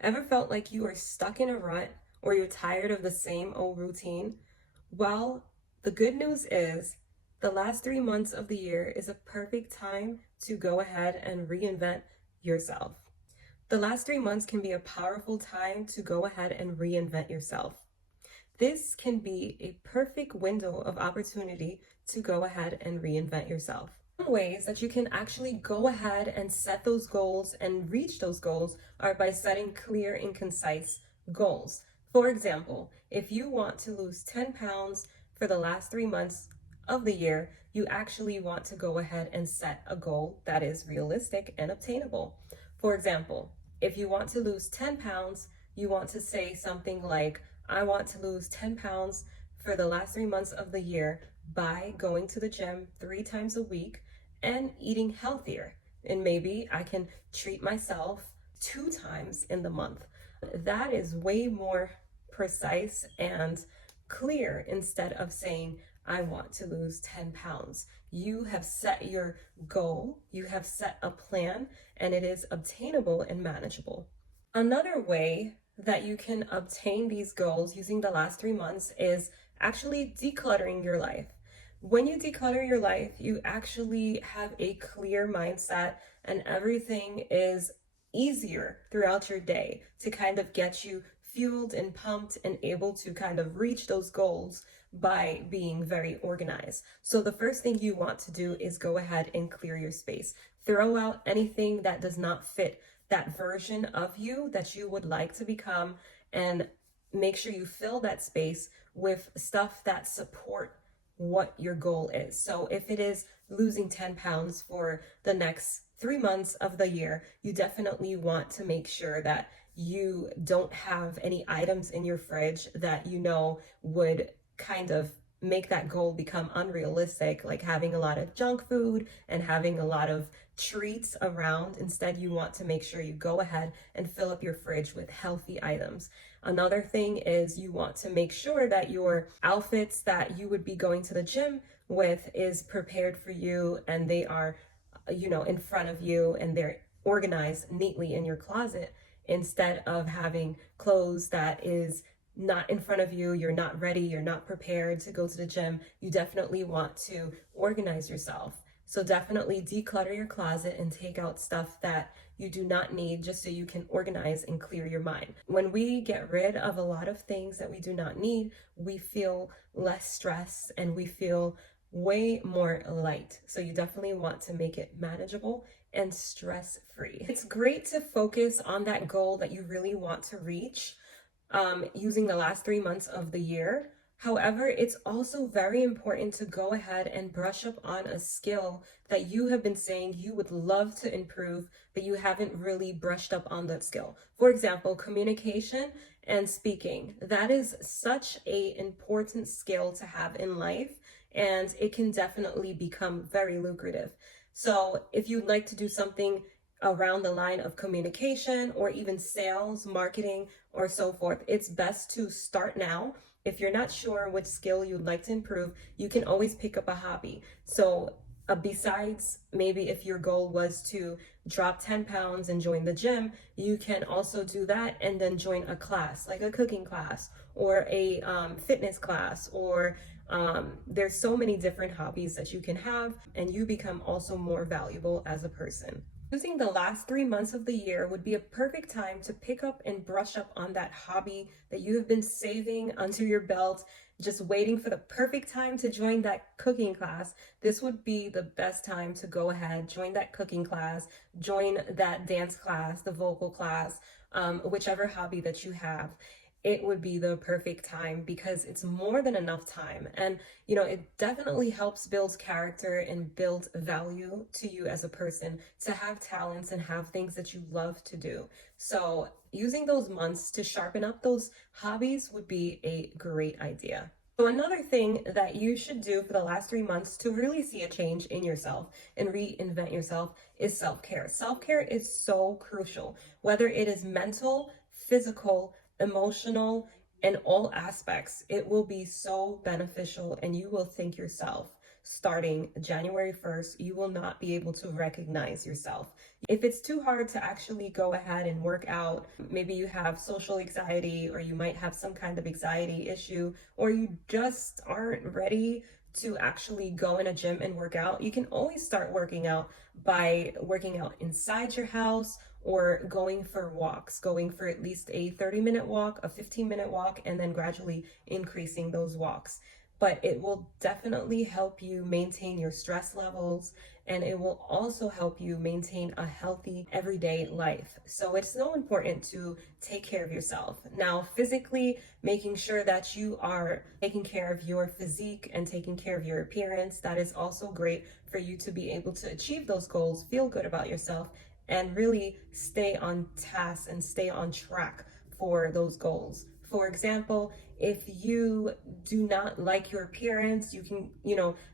Ever felt like you are stuck in a rut or you're tired of the same old routine? Well, the good news is the last 3 months of the year is a perfect time to go ahead and reinvent yourself. The last 3 months can be a powerful time to go ahead and reinvent yourself. This can be a perfect window of opportunity to go ahead and reinvent yourself. Ways that you can actually go ahead and set those goals and reach those goals are by setting clear and concise goals. For example, if you want to lose 10 pounds for the last 3 months of the year, you actually want to go ahead and set a goal that is realistic and obtainable. For example, if you want to lose 10 pounds, you want to say something like, I want to lose 10 pounds for the last 3 months of the year by going to the gym 3 times a week and eating healthier. And maybe I can treat myself 2 times in the month. That is way more precise and clear instead of saying, I want to lose 10 pounds. You have set your goal, you have set a plan, and it is obtainable and manageable. Another way that you can obtain these goals using the last 3 months is actually decluttering your life. When you declutter your life, you actually have a clear mindset and everything is easier throughout your day to kind of get you fueled and pumped and able to kind of reach those goals by being very organized. So the first thing you want to do is go ahead and clear your space. Throw out anything that does not fit that version of you that you would like to become, and make sure you fill that space with stuff that support what your goal is. So if it is losing 10 pounds for the next 3 months of the year, you definitely want to make sure that you don't have any items in your fridge that you know would kind of make that goal become unrealistic, like having a lot of junk food and having a lot of treats around. Instead, you want to make sure you go ahead and fill up your fridge with healthy items. Another thing is you want to make sure that your outfits that you would be going to the gym with is prepared for you and they are, in front of you and they're organized neatly in your closet, instead of having clothes that is not in front of you, you're not ready, you're not prepared to go to the gym. You definitely want to organize yourself. So definitely declutter your closet and take out stuff that you do not need, just so you can organize and clear your mind. When we get rid of a lot of things that we do not need, we feel less stress and we feel way more light. So you definitely want to make it manageable and stress-free. It's great to focus on that goal that you really want to reach using the last 3 months of the year. However, it's also very important to go ahead and brush up on a skill that you have been saying you would love to improve, but you haven't really brushed up on that skill. For example, communication and speaking. That is such an important skill to have in life, and it can definitely become very lucrative. So if you'd like to do something around the line of communication or even sales, marketing, or so forth, it's best to start now. If you're not sure which skill you'd like to improve, you can always pick up a hobby. So besides, maybe if your goal was to drop 10 pounds and join the gym, you can also do that and then join a class, like a cooking class or a fitness class, or there's so many different hobbies that you can have, and you become also more valuable as a person. Using the last 3 months of the year would be a perfect time to pick up and brush up on that hobby that you have been saving under your belt, just waiting for the perfect time to join that cooking class. This would be the best time to go ahead, join that cooking class, join that dance class, the vocal class, whichever hobby that you have. It would be the perfect time because it's more than enough time. And, it definitely helps build character and build value to you as a person to have talents and have things that you love to do. So using those months to sharpen up those hobbies would be a great idea. So another thing that you should do for the last 3 months to really see a change in yourself and reinvent yourself is self-care. Self-care is so crucial, whether it is mental, physical, emotional, in all aspects. It will be so beneficial and you will thank yourself starting January 1st, you will not be able to recognize yourself. If it's too hard to actually go ahead and work out, maybe you have social anxiety, or you might have some kind of anxiety issue, or you just aren't ready to actually go in a gym and work out, you can always start working out by working out inside your house or going for walks, going for at least a 30-minute walk, a 15-minute walk, and then gradually increasing those walks. But it will definitely help you maintain your stress levels, and it will also help you maintain a healthy everyday life. So it's so important to take care of yourself. Now, physically, making sure that you are taking care of your physique and taking care of your appearance, that is also great for you to be able to achieve those goals, feel good about yourself, and really stay on task and stay on track for those goals. For example, if you do not like your appearance, you can,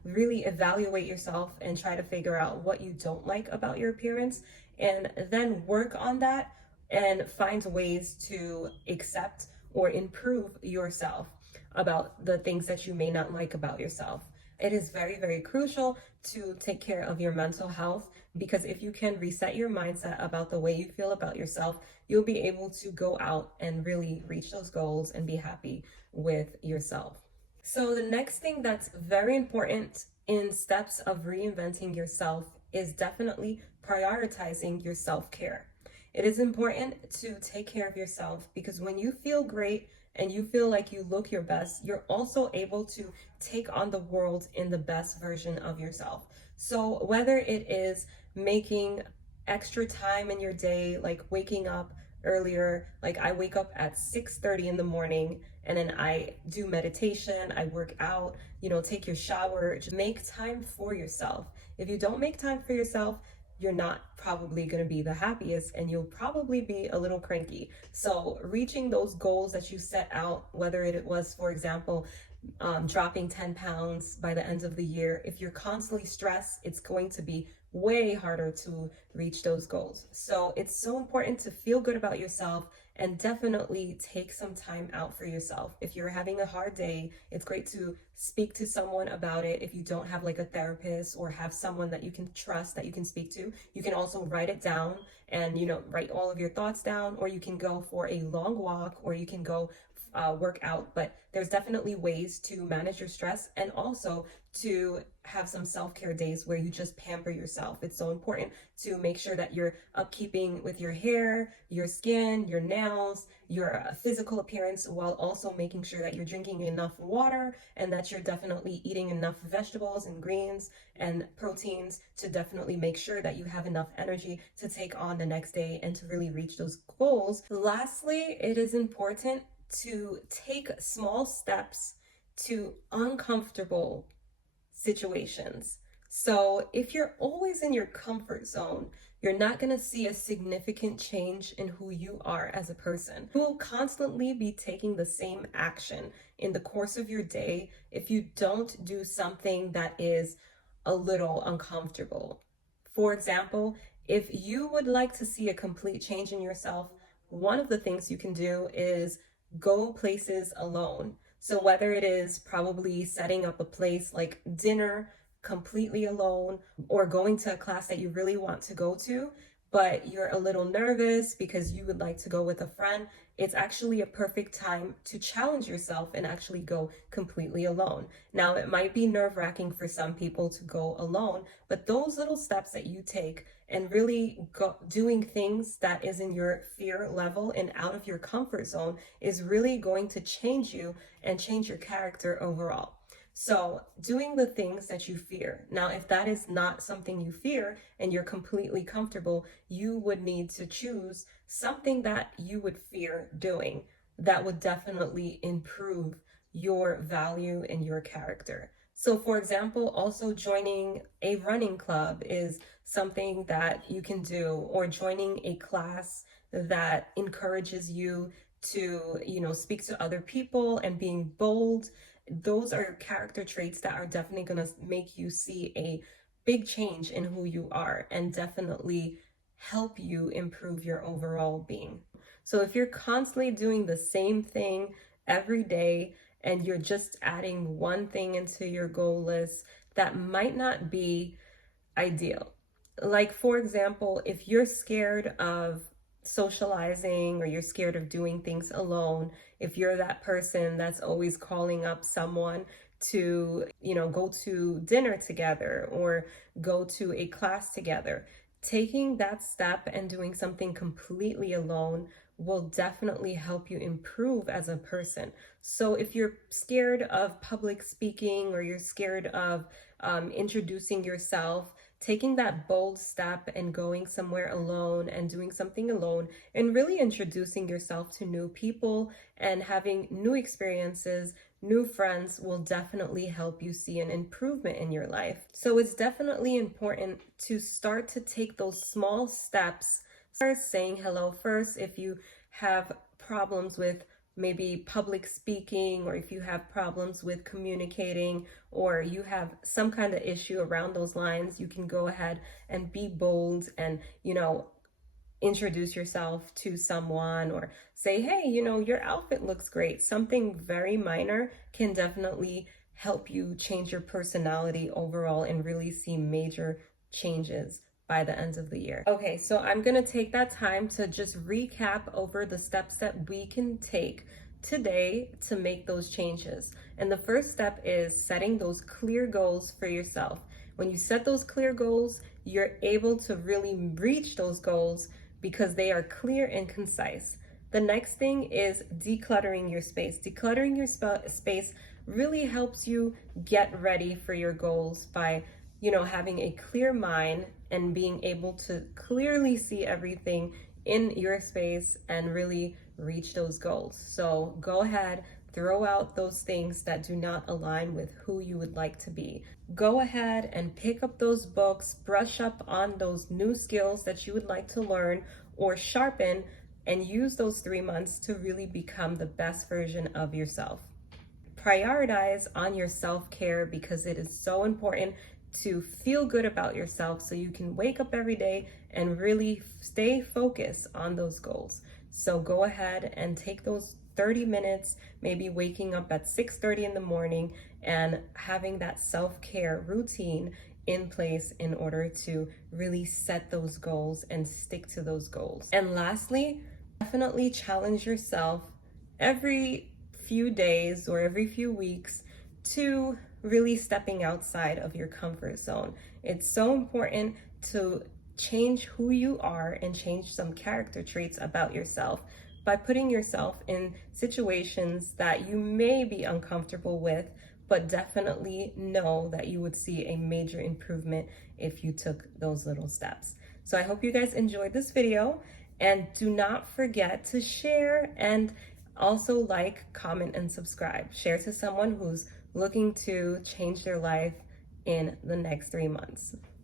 really evaluate yourself and try to figure out what you don't like about your appearance, and then work on that and find ways to accept or improve yourself about the things that you may not like about yourself. It is very, very crucial to take care of your mental health, because if you can reset your mindset about the way you feel about yourself, you'll be able to go out and really reach those goals and be happy with yourself. So the next thing that's very important in steps of reinventing yourself is definitely prioritizing your self-care. It is important to take care of yourself, because when you feel great and you feel like you look your best, you're also able to take on the world in the best version of yourself. So whether it is making extra time in your day, like waking up earlier, like I wake up at 6:30 in the morning, and then I do meditation, I work out, take your shower, just make time for yourself. If you don't make time for yourself, you're not probably going to be the happiest, and you'll probably be a little cranky. So reaching those goals that you set out, whether it was, for example, dropping 10 pounds by the end of the year, if you're constantly stressed, it's going to be way harder to reach those goals. So it's so important to feel good about yourself and definitely take some time out for yourself. If you're having a hard day, it's great to speak to someone about it. If you don't have like a therapist or have someone that you can trust that you can speak to, you can also write it down and, write all of your thoughts down, or you can go for a long walk, or you can go work out. But there's definitely ways to manage your stress, and also to have some self-care days where you just pamper yourself. It's so important to make sure that you're upkeeping with your hair, your skin, your nails, your physical appearance, while also making sure that you're drinking enough water and that you're definitely eating enough vegetables and greens and proteins to definitely make sure that you have enough energy to take on the next day and to really reach those goals. Lastly, it is important to take small steps to uncomfortable situations. So if you're always in your comfort zone, you're not going to see a significant change in who you are as a person. You will constantly be taking the same action in the course of your day if you don't do something that is a little uncomfortable. For example, if you would like to see a complete change in yourself, one of the things you can do is go places alone. So whether it is probably setting up a place like dinner completely alone, or going to a class that you really want to go to, but you're a little nervous because you would like to go with a friend, it's actually a perfect time to challenge yourself and actually go completely alone. Now, it might be nerve-wracking for some people to go alone, but those little steps that you take and really doing things that is in your fear level and out of your comfort zone is really going to change you and change your character overall. So doing the things that you fear. Now, if that is not something you fear and you're completely comfortable, you would need to choose something that you would fear doing that would definitely improve your value and your character. So for example, also joining a running club is something that you can do, or joining a class that encourages you to, speak to other people and being bold. Those are character traits that are definitely going to make you see a big change in who you are and definitely help you improve your overall being. So if you're constantly doing the same thing every day and you're just adding one thing into your goal list, that might not be ideal. Like, for example, if you're scared of socializing or you're scared of doing things alone, if you're that person that's always calling up someone to, go to dinner together or go to a class together, taking that step and doing something completely alone will definitely help you improve as a person. So if you're scared of public speaking or you're scared of introducing yourself, taking that bold step and going somewhere alone and doing something alone and really introducing yourself to new people and having new experiences, new friends will definitely help you see an improvement in your life. So it's definitely important to start to take those small steps. First, saying hello first if you have problems with maybe public speaking, or if you have problems with communicating, or you have some kind of issue around those lines, you can go ahead and be bold and, introduce yourself to someone or say, hey, your outfit looks great. Something very minor can definitely help you change your personality overall and really see major changes by the end of the year. Okay, so I'm gonna take that time to just recap over the steps that we can take today to make those changes. And the first step is setting those clear goals for yourself. When you set those clear goals, you're able to really reach those goals because they are clear and concise. The next thing is decluttering your space. Decluttering your space really helps you get ready for your goals by having a clear mind and being able to clearly see everything in your space and really reach those goals. So go ahead, throw out those things that do not align with who you would like to be. Go ahead and pick up those books, brush up on those new skills that you would like to learn or sharpen, and use those 3 months to really become the best version of yourself. Prioritize on your self-care because it is so important to feel good about yourself so you can wake up every day and really stay focused on those goals. So go ahead and take those 30 minutes, maybe waking up at 6:30 in the morning and having that self-care routine in place in order to really set those goals and stick to those goals. And lastly, definitely challenge yourself every few days or every few weeks to really stepping outside of your comfort zone. It's so important to change who you are and change some character traits about yourself by putting yourself in situations that you may be uncomfortable with, but definitely know that you would see a major improvement if you took those little steps. So I hope you guys enjoyed this video, and do not forget to share and also like, comment, and subscribe. Share to someone who's looking to change their life in the next 3 months.